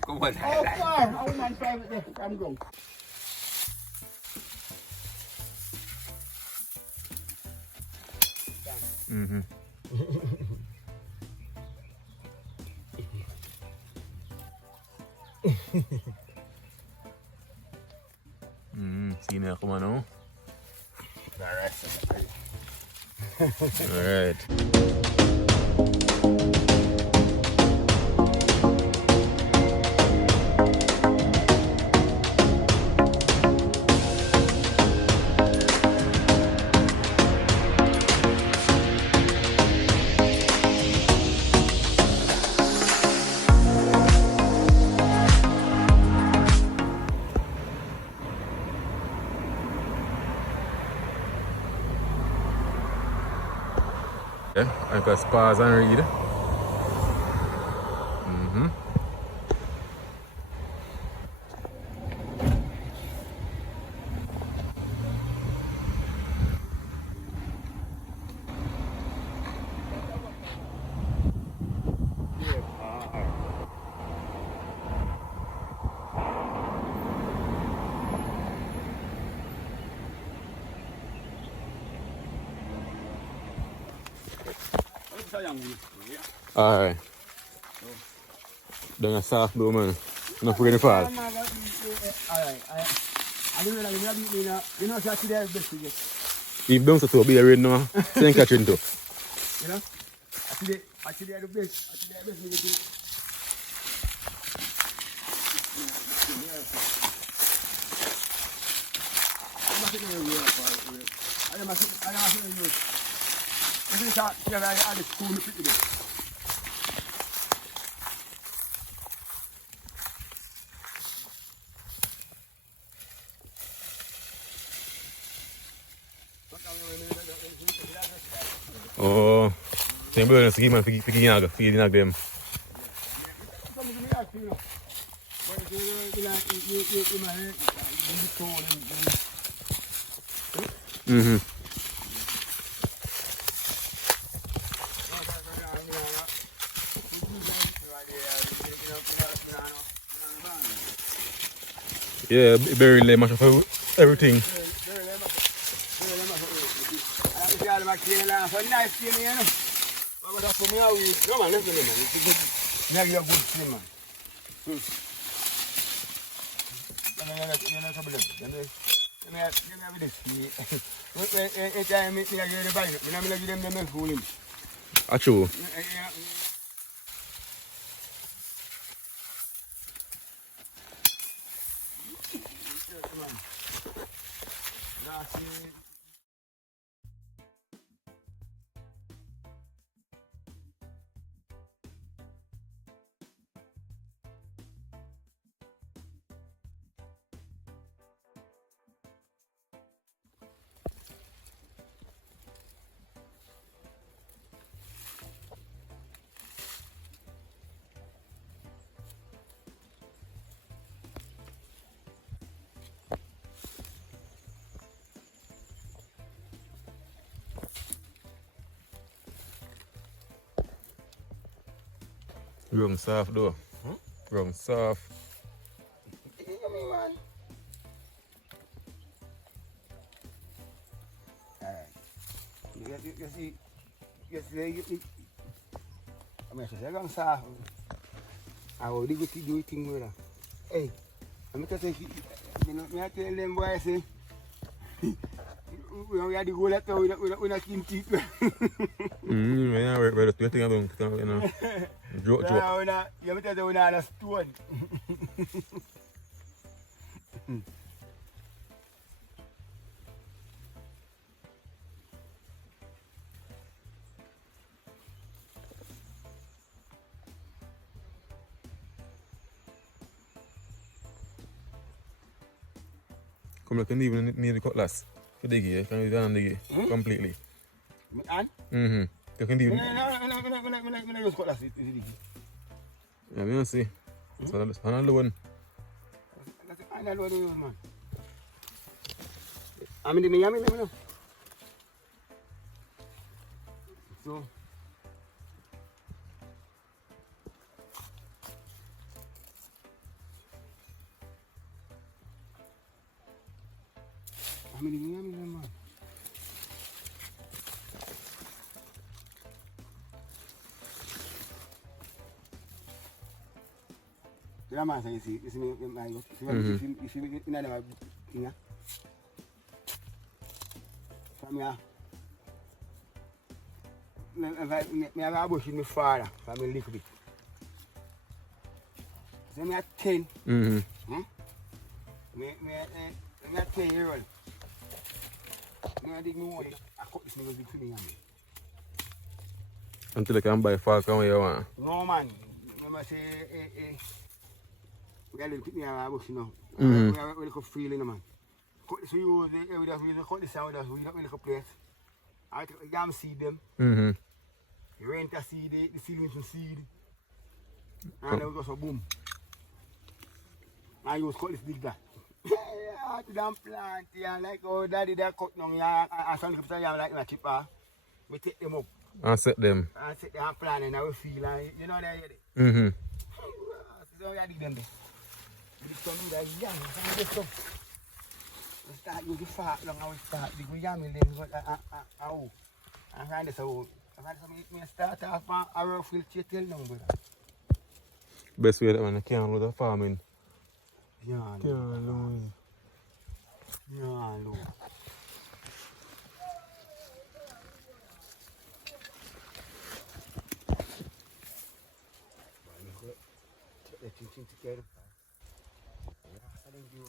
Come on. How far? How man private there from ground? Mm-hmm. Sino ako ano? Alright. I can pause and read. Alright. Then a soft blow, man. Not forget the fast. If don't so be a red now, then catch it too. You know? Actually, I do best. Actually, I best me get Oh, tem bom esse aqui, mano, fiquei em água mesmo. Uhum. Yeah, very much of everything. Achoo. Wrong soft though. Wrong soft. You see, I mean, I don't say, I will do thing with her. Hey, I'm going to say, I tell them boy, I say, we have to go that way with a skin teeth. Yeah, we're just waiting about, you know. Joke. You have to do a stone. Come look, you even need the cutlass for dig it. Can you do dig it completely? And? You can even. I use cutlass. Yeah, we don't see. So that's another one. That's another one, man. I'm in the yummy, let me know. So. Family man. Yeah, man, so you see me, you see me in another thing, yeah? From here, I have a bush with my father, from a little bit. So I have 10. I have 10 years old. I dig my money, I cut this nigga big for me. Until I can buy Falcon when you want. No, man. Remember, say, we got to put me on a bush, you know. We have a little feeling, man. Cut this, we use it, we cut this out, we have a little place. I take the yam seed them. You rent a seed, the seed into seed. And then we go so boom. I use cut this big that. Yeah, to them plant, yeah, like oh daddy they cut down, yeah, and some people say yeah, like my chipper. We take them up. And set them. And set them and plant and we feel like, you know they so we dig them there. We just come there, yeah, and this stuff. We start with the fat long and we start dig with yam in them, and find this out. I find some me start off a rough field till now, brother. Best way that man can't lose the farming. Yeah, Can't lose. Yeah, no. Teaching together. Thank you.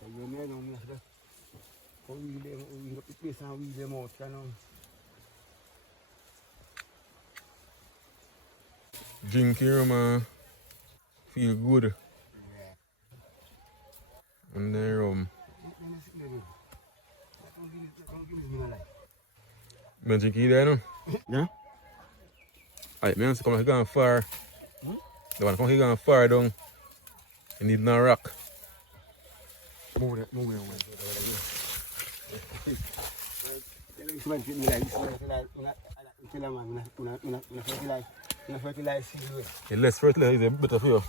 So you know, we have to place and weed them out, you know. Drink here, man. Feel good. Yeah. And then rum. Man, drink it there, no? Yeah? Alright, man, come here, going far. The one come here, going far down. You need no rock. Move it away. It's less fertilizer, it's better for you.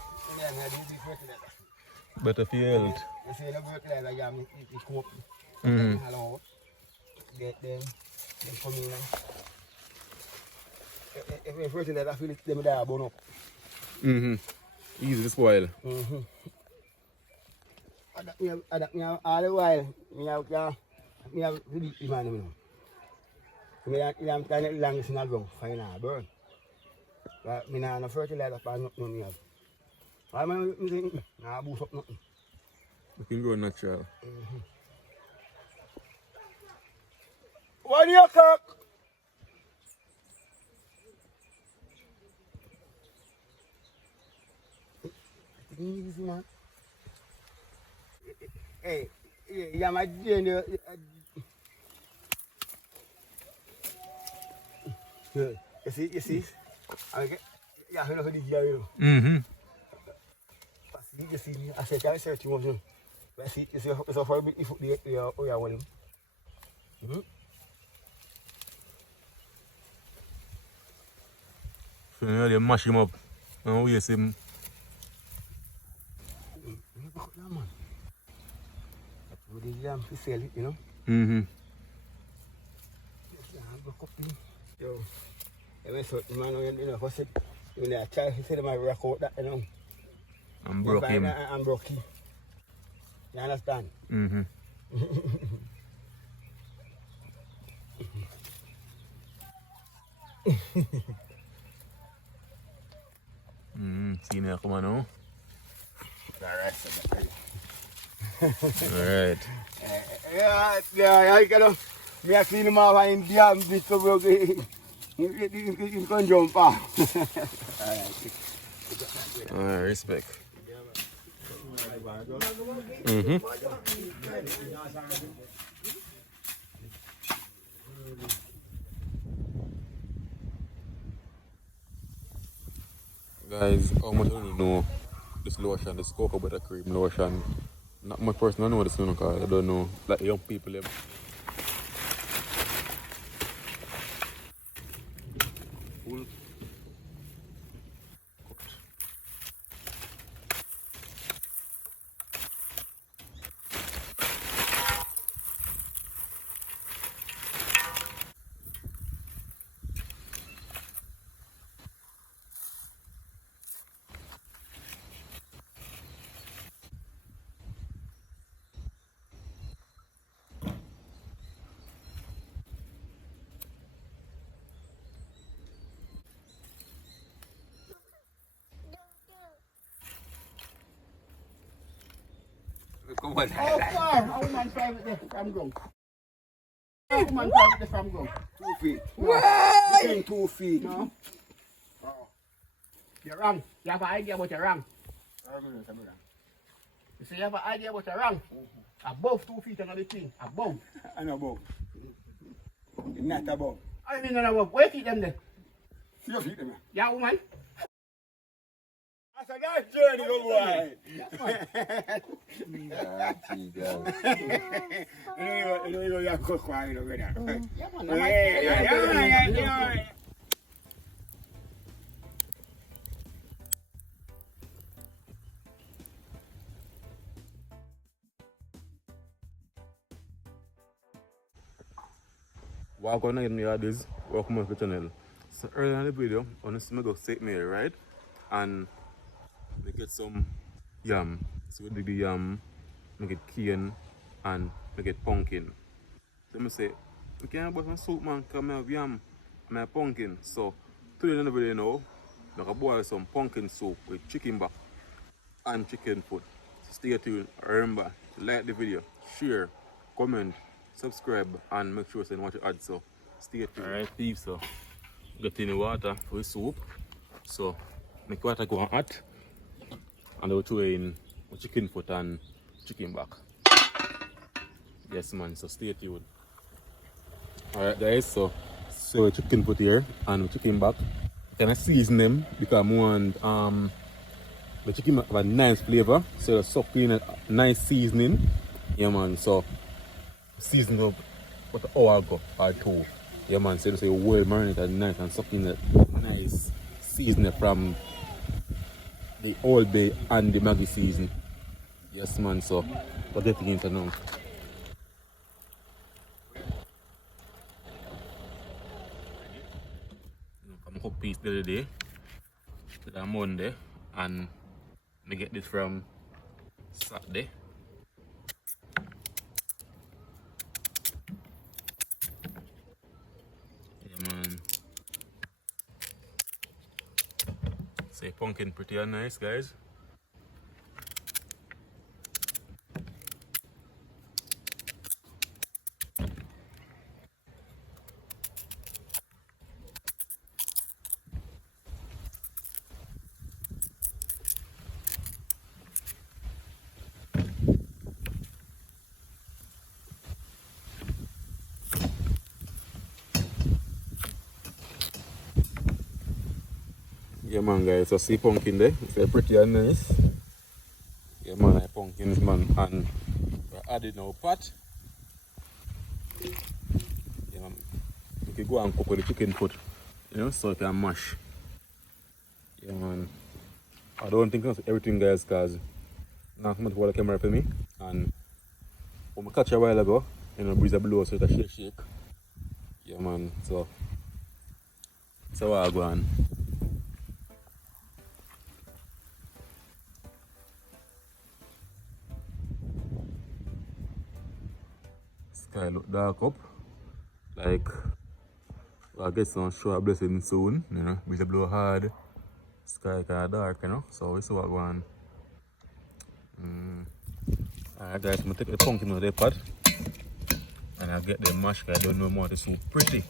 Better for your health. You see, the fertilizer, yeah, it come up. Get them come in. If fertilizer, I feel it, them there burn up. Easy to spoil. All the while, I have really demand. I'm trying to long in a ground, final burn. But I have no fertilizer for nothing else. Why am I saying, I boost up nothing? You can go natural. What do you cook? Easy, man. Hey, yeah, my dear. You see? Okay. Yeah, I know how to get you. You see, I said, I said, you want to. I see, you see, it's a horrible if you are one. So you really mash him up and waste him. With the yam to sell it, you know? Yo, I saw the man, you know, I said, when I tried, he said, I rock out that, you know? And broke him. And broke him. You understand? See now, come on now. Alright. Alright. Yeah, you know, me a clean him off in the arm, this so broke he can jump off. Alright, respect. Guys, how much do you know this lotion, this cocoa butter cream lotion? Not my person, I know this one because I don't know, like young people. Them. Full cooked. Come on. How far? How man private there from ground? How man private there from ground? 2 feet. Why? Between 2 feet. No. You're wrong. You have an idea but you're wrong. You say you have an idea but you're wrong. Above 2 feet and not between. Above. I know above. Not above. I mean not above. Where feet them there? 6 feet them. Yeah, woman. That's a nice journey, good boy. You know you're good quiet over there. Yeah, man. Yeah. Welcome again, my ladies. Welcome to the channel. So earlier in the video, I want to go steak meal, right? And we get some yam. So we do the yam, we get cane, and we get pumpkin. So I say, we can't buy some soup, man, because I have yam and I have pumpkin. So today in the video now, I'm going to boil some pumpkin soup with chicken back and chicken foot. So stay tuned. Remember to like the video, share, comment, subscribe, and make sure you watch the ad. So stay tuned. Alright, peeps, so get in the water for the soup. So make water go on hot, and we'll throw in chicken foot and chicken back. Yes, man, so stay tuned. Alright, guys, so chicken foot here and chicken back. Can I season them because I want the chicken have a nice flavor, so the suck in a nice seasoning. Yeah, man, so season up what an hour ago or two. Yeah, man, so you well marinated nice and suck in that nice seasoning from the Old Bay and the Maggi season. Yes, man, so we're getting into now. I'm cook piece the other day, the Monday, and I get this from Saturday. Yeah, man. Say pumpkin pretty and nice, guys. Yeah, man, guys, so see pumpkin there, it's pretty and nice. Yeah, man, like pumpkins, man, and we're adding our pot. Yeah, man, we can go and cook with the chicken foot, you know, so you can mash. Yeah, man, I don't think that's everything, guys, because not much for the camera for me, and when we catch a while ago, you know, breeze a blow, so it's a shake. Yeah, man, so I go on. Sky look dark up, like I get some short blessing soon, you know, breeze blow hard, sky kinda dark, you know, so we see what going on. Alright, guys, I'm gonna take the pumpkin out of the pot and I'll get the mash, because I don't know more the soup pretty.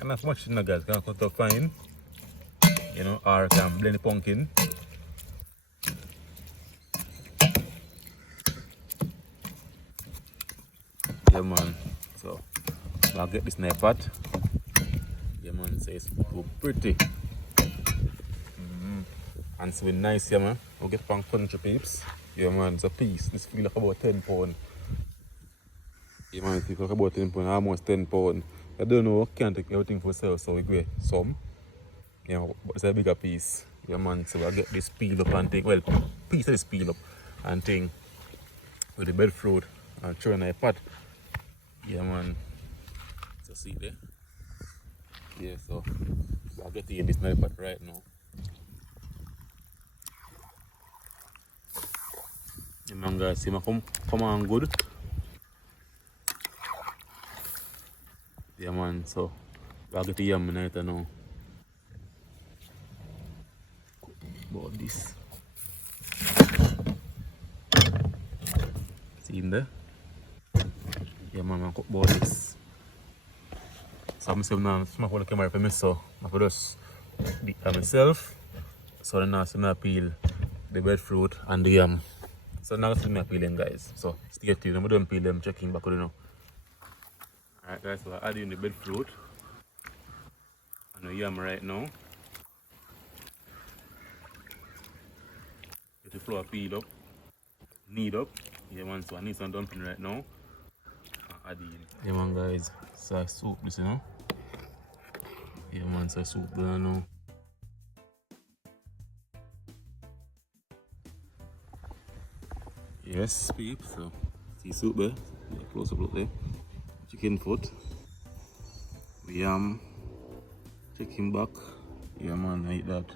And not much in there, guys, can cut up fine, you know, or I can blend the pumpkin. Yeah, man, so I'll get this in the pot. Yeah, man, so it's too pretty. And it's been nice, yeah, man. We'll get from country peeps. Yeah, man, it's a piece. This feel like about 10 pounds. Yeah, man, it feels like about 10 pounds, almost 10 pounds. I don't know, can't take everything for sale, so we get some. Yeah, but it's a bigger piece. Yeah, man, so I'll get this peel up and take, well, piece of this peel up and thing with the breadfruit and throw in a pot. Yeah, man, so see there. Yeah, so I'll get in this knife pot right now. Yeah, man, guys, see my come on good. Yeah, man, so I'll get the yam in it now. About this. in there. Yeah man, I'm cook about this. So I'm saying now smack on the camera for me, so I could just beat by myself. So then now I peel the breadfruit and the yam. So now I'm peeling guys. So stay tuned. I'm gonna peel them, checking back, you know. Alright guys, so I add in the breadfruit and the yam right now. Get the flour peeled up, knead up. Yeah man, so I need some dumpling right now. Add in. Yeah man guys, so soup this, you know. Yeah man, so soup there now. Yes, peep, so see soup there. Yeah, close up look there. Chicken foot. Yam. Chicken back. Yeah man, I eat that.